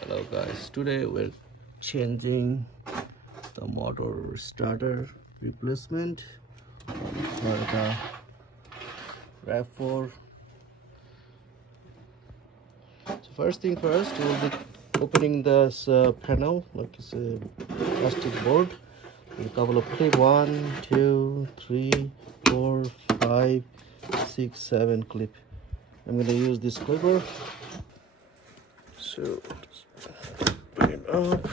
Hello guys, today we're changing the motor starter replacement for the RAV4. So first thing first, we'll be opening this panel, like it's a plastic board with a couple of clips. 1, 2, 3, 4, 5, 6, 7 clip. I'm gonna use this clipper. So bring it up.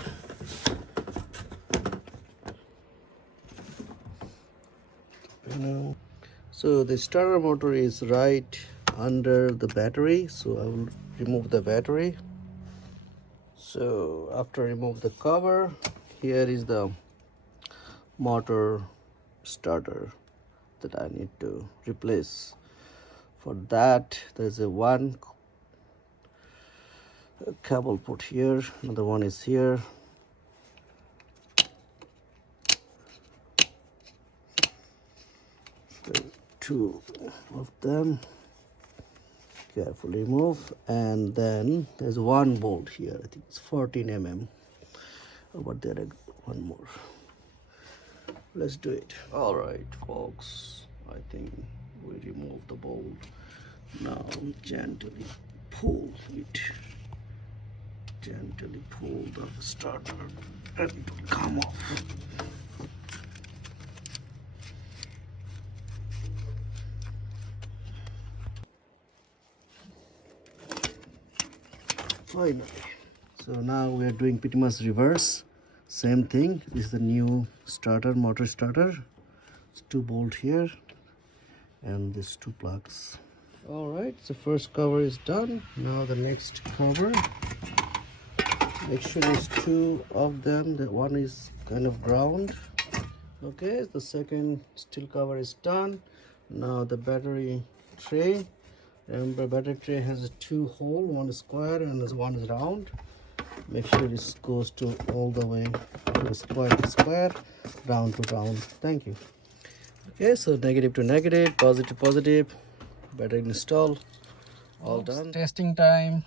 So the starter motor is right under the battery, so I will remove the battery. So after remove the cover, here is the motor starter that I need to replace. For that, there's a one cable put here, another one is here. Two of them, carefully remove, and then there's one bolt here. I think it's 14 mm, but there is one more. Let's do it. All right folks, I think we remove the bolt. Now gently pull it, gently pull the starter and it will come off. Finally. So now we are doing pretty much reverse. Same thing. This is the new starter, motor starter. It's 2 bolts here and these 2 plugs. All right, so first cover is done. Now the next cover. Make sure there's 2 of them. The one is kind of ground. Okay, the second steel cover is done. Now the battery tray. Remember, battery tray has 2 holes, one is square and one is round. Make sure this goes to all the way to square, round to round. Thank you. Okay, so negative to negative, positive to positive, battery install, all done. Testing time.